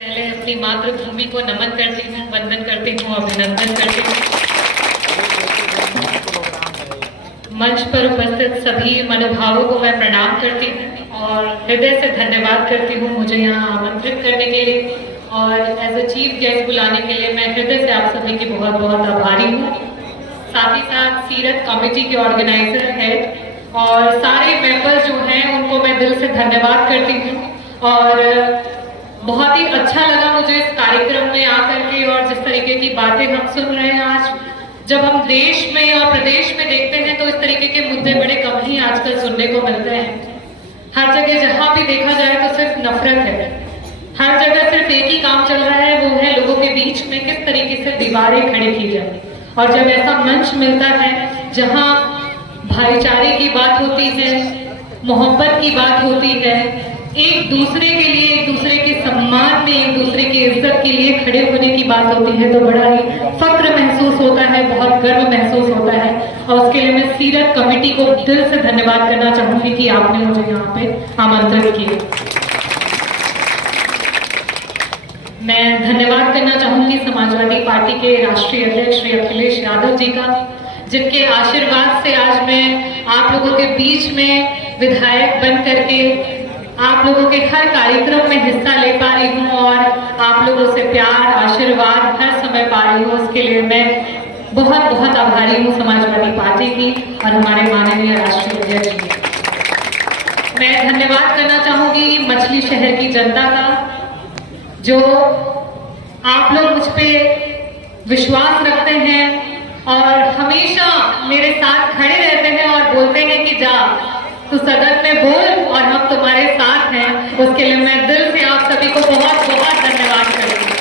पहले अपनी मातृभूमि को नमन करती हूँ, वंदन करती हूँ, अभिनंदन करती हूँ। मंच पर उपस्थित सभी मनोभावों को मैं प्रणाम करती हूँ और हृदय से धन्यवाद करती हूँ मुझे यहाँ आमंत्रित करने के लिए और एज अ चीफ गेस्ट बुलाने के लिए मैं हृदय से आप सभी की बहुत बहुत आभारी हूँ। साथ ही साथ सीरत कमेटी के ऑर्गेनाइजर हेड और सारे मेंबर्स जो हैं उनको मैं दिल से धन्यवाद करती हूँ और बहुत ही अच्छा लगा मुझे इस कार्यक्रम में आकर के और जिस तरीके की बातें हम सुन रहे हैं आज। जब हम देश में और प्रदेश में देखते हैं तो इस तरीके के मुद्दे बड़े कम ही आजकल सुनने को मिलते हैं। हर जगह जहां भी देखा जाए तो सिर्फ नफरत है, हर जगह सिर्फ एक ही काम चल रहा है, वो है लोगों के बीच में किस तरीके से दीवारें खड़ी की जाए। और जब ऐसा मंच मिलता है जहाँ भाईचारे की बात होती है, मोहब्बत की बात होती है, एक दूसरे के लिए, एक दूसरे के सम्मान में, एक दूसरे की इज्जत के लिए खड़े होने की बात होती है तो बड़ा ही फक्र महसूस होता है, बहुत गर्व महसूस होता है। और उसके लिए मैं सीरत कमेटी को दिल से धन्यवाद करना चाहूंगी कि आपने मुझे यहाँ पे आमंत्रित किया। मैं धन्यवाद करना चाहूंगी समाजवादी पार्टी के राष्ट्रीय अध्यक्ष श्री अखिलेश यादव जी का, जिनके आशीर्वाद से आज मैं आप लोगों के बीच में विधायक बन करके आप लोगों के हर कार्यक्रम में हिस्सा ले पा रही हूँ और आप लोगों से प्यार आशीर्वाद हर समय पा रही हूँ। उसके लिए मैं बहुत बहुत आभारी हूँ समाजवादी पार्टी की और हमारे माननीय राष्ट्रीय अध्यक्ष जी। मैं धन्यवाद करना चाहूंगी मछली शहर की जनता का, जो आप लोग मुझ पे विश्वास रखते हैं और हमेशा मेरे साथ खड़े रहते हैं और बोलते हैं कि जा तो सदन में बोल और हम तुम्हारे साथ हैं। उसके लिए मैं दिल से आप सभी को बहुत बहुत धन्यवाद करूंगी।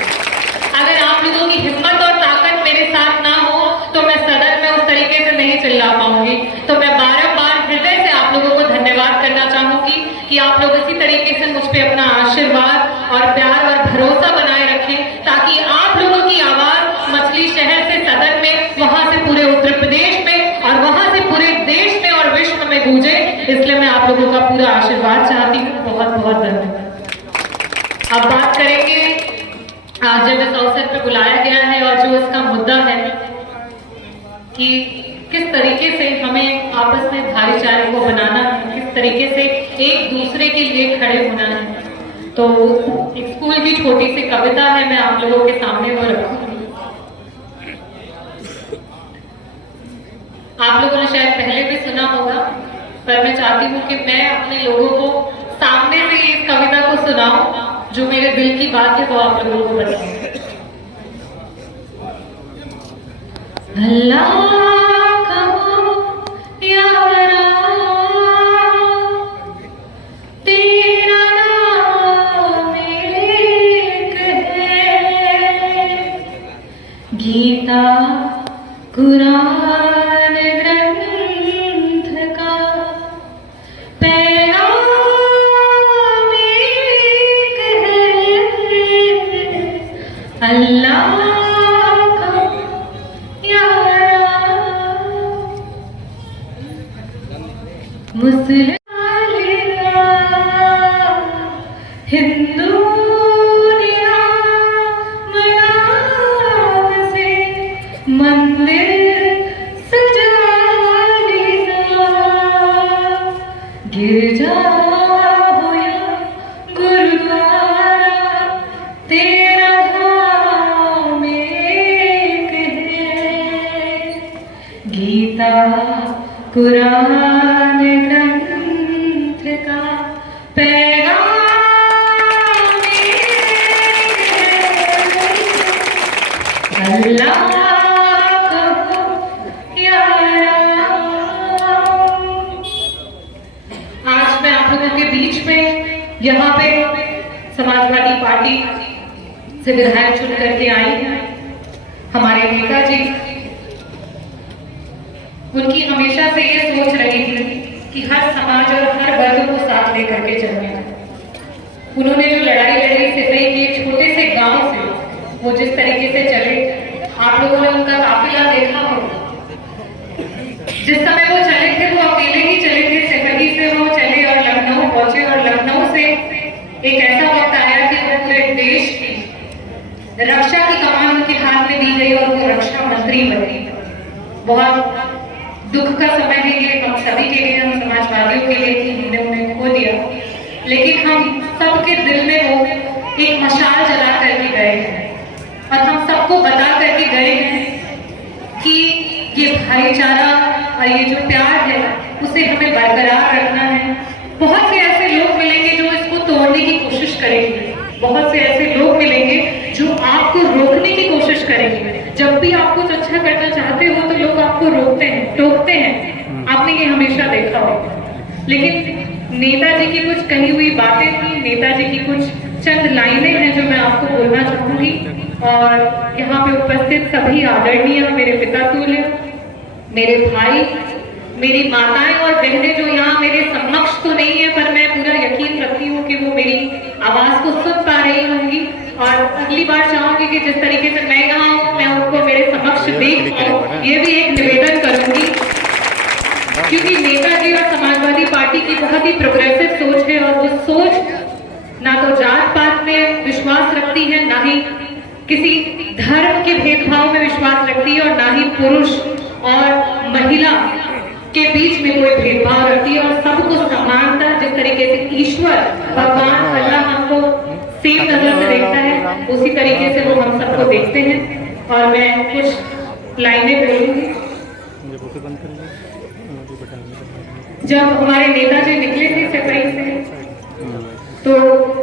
अगर आप लोगों की हिम्मत और ताकत मेरे साथ ना हो तो मैं सदन में उस तरीके से नहीं चिल्ला पाऊंगी। तो मैं बार हृदय से आप लोगों को धन्यवाद करना चाहूंगी कि आप लोग इसी तरीके से मुझ पर अपना आशीर्वाद और प्यार और भरोसा बनाए रखें ताकि आप लोगों की आवाज मछली शहर से सदन में, वहां से पूरे उत्तर प्रदेश में और वहां से पूरे देश में और विश्व में गूंजे। इसलिए मैं आप लोगों का पूरा आशीर्वाद चाहती हूँ। बहुत बहुत धन्यवाद। अब बात करेंगे आज जब इस अवसर पर बुलाया गया है और जो इसका मुद्दा है कि किस तरीके से हमें आपस में भाईचारे को बनाना है, किस तरीके से एक दूसरे के लिए खड़े होना है। तो एक स्कूल की छोटी सी कविता है, मैं आप लोगों के सामने वो रखूंगी। आप लोगों ने शायद पहले भी सुना होगा, पर मैं चाहती हूँ कि मैं अपने लोगों को सामने से इस कविता को सुनाऊं, जो मेरे दिल की बात है वो आप लोगों को बताऊं। अल्लाह तेरा नाम एक है, गीता कुरान अल्लाह का यारा मुस्लिम हिंदू से मंदिर सजा लेना, गिरजा हो या गुरुद्वारा तेरा गीता कुरान ग्रंथ का पैगाम अल्लाह का यारा। आज मैं आप लोगों के बीच में यहाँ पे समाजवादी पार्टी से विधायक चुन करके आई है। हमारे नेता जी, उनकी हमेशा से ये सोच रही थी कि हर समाज और हर वर्ग को साथ लेकर के चलना है। उन्होंने जो लड़ाई लड़ी सिपही के छोटे से गांव से, वो जिस तरीके से चले, आप लोगों ने उनका काफिला देखा हो। जिस समय वो चले थे वो अकेले ही चले थे, सिपही से वो चले और लखनऊ पहुंचे और लखनऊ से एक ऐसा वक्त आया कि वो पूरे देश की रक्षा की कमान उनके हाथ में दी गई और वो रक्षा मंत्री बने। बहुत दुख का समय है ये हम सभी के लिए, हम समाजवादियों के लिए कि हमने उन्हें खो दिया, लेकिन हम सबके दिल में वो एक मशाल जला करके गए हैं और हम सबको बता करके गए हैं कि ये भाईचारा और ये जो प्यार है उसे हमें बरकरार रखना है। बहुत से ऐसे लोग मिलेंगे जो इसको तोड़ने की कोशिश करेंगे, बहुत से ऐसे लोग मिलेंगे जो आपको रोकने की कोशिश करेंगे। जब भी आप कुछ अच्छा करना चाहते हो तो लोग आपको रोकते हैं, टोकते हैं, आपने ये हमेशा देखा होगा। लेकिन नेताजी की कुछ कही हुई बातें थी, नेताजी की कुछ चंद लाइनें हैं जो मैं आपको बोलना चाहूंगी। और यहाँ पे उपस्थित सभी आदरणीय मेरे पिता तुल्य, मेरे भाई, मेरी माताएं और बहनें जो यहाँ मेरे समक्ष तो नहीं है, पर मैं पूरा यकीन रखती हूँ कि वो मेरी आवाज को सुन पा रही होंगी। और अगली बार चाहूंगी कि जिस तरीके से मैं यहाँ हूँ मैं उनको मेरे समक्ष देख पाऊँ, ये भी एक निवेदन करूंगी, क्योंकि नेताजी और समाजवादी पार्टी की बहुत ही प्रोग्रेसिव सोच है और वो सोच ना तो जात पात में विश्वास रखती है, ना ही किसी धर्म के भेदभाव में विश्वास रखती है, और ना ही पुरुष और महिला के बीच में कोई भेदभाव रखती है, और सबको समानता, जिस तरीके से ईश्वर भगवान अल्लाह हमको सेम नजर से देखता है उसी तरीके से वो हम सबको देखते हैं। और मैं कुछ लाइनें बोलूंगी। जब हमारे नेताजी निकले थे सिपाही से तो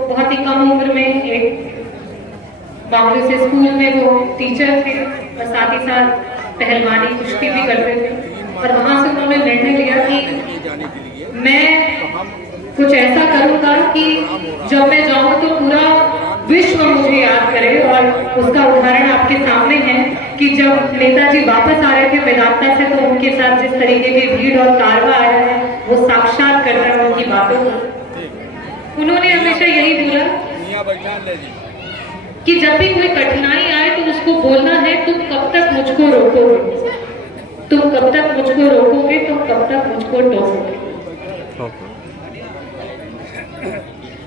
बहुत ही कम उम्र में एक बावली से स्कूल में वो टीचर थे और साथ ही साथ पहलवानी कुश्ती भी करते थे। और वहां से उन्होंने निर्णय लिया कि मैं कुछ ऐसा करूंगा कि जब मैं जाऊं तो पूरा विश्व मुझे याद करे। और उसका उदाहरण आपके सामने है कि जब नेताजी वापस आ रहे थे मेदांता से तो उनके साथ जिस तरीके की भीड़ और कारवा आया है वो साक्षात करता है उनकी बातों को। उन्होंने हमेशा यही बोला कि जब भी कोई कठिनाई आए तो उसको बोलना है तुम कब तक मुझको रोकोगे, तुम कब तक मुझको रोकोगे, तुम कब तक मुझको टोकोगे।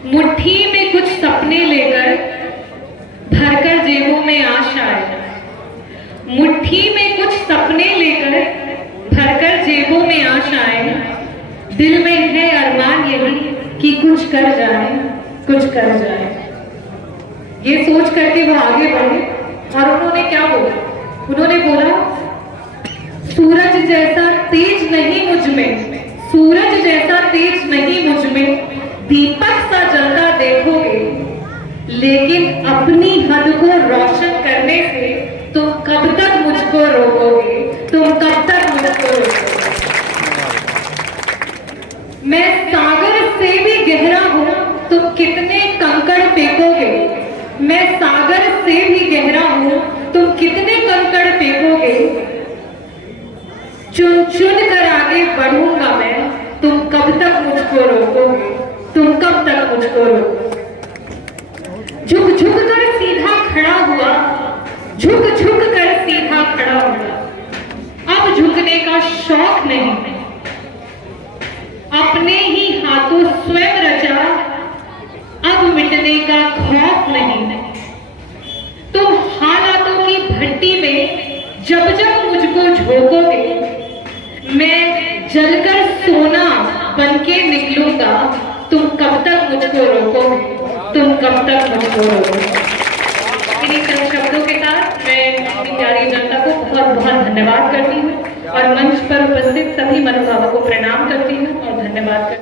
मुट्ठी में कुछ सपने लेकर भरकर जेबों में आशाएं, मुट्ठी में कुछ सपने लेकर भरकर जेबों में आशाएं, दिल में है अरमान यही कि कुछ कर जाए, कुछ कर जाए। ये सोच करके वो आगे बढ़े और उन्होंने क्या बोला, उन्होंने बोला सूरज जैसा तेज नहीं मुझ में, सूरज जैसा तेज नहीं मुझ में, दीपक सा जलता देखोगे, लेकिन अपनी हद को रोशन करने से तुम कब तक मुझको रोकोगे, तुम कब तक मुझको रोकोगे। मैं सागर से भी गहरा हूं, तुम कितने कंकड़ फेंकोगे, मैं सागर से भी गहरा हूं, तुम कितने कंकड़ फेंकोगे, चुन चुन कर आगे बढ़ूंगा मैं, तुम कब तक मुझको रोकोगे, तुम कब तक मुझको रोकोगे। झुक झुक कर सीधा खड़ा हुआ, झुक झुक कर सीधा खड़ा हुआ, अब झुकने का शौक नहीं, अपने ही हाथों स्वयं रचा, अब मिटने का खौफ नहीं। तुम हालातों की भट्टी में जब जब मुझको झोंकोगे, मैं जलकर सोना बनके निकलूंगा, तुम कब तक मुझको रोकोगे, तुम कब तक मुझको रोकोगे। इन्हीं चंद शब्दों के साथ मैं अपनी प्यारी जनता को बहुत बहुत धन्यवाद करती हूँ और मंच पर उपस्थित सभी महानुभावों को प्रणाम।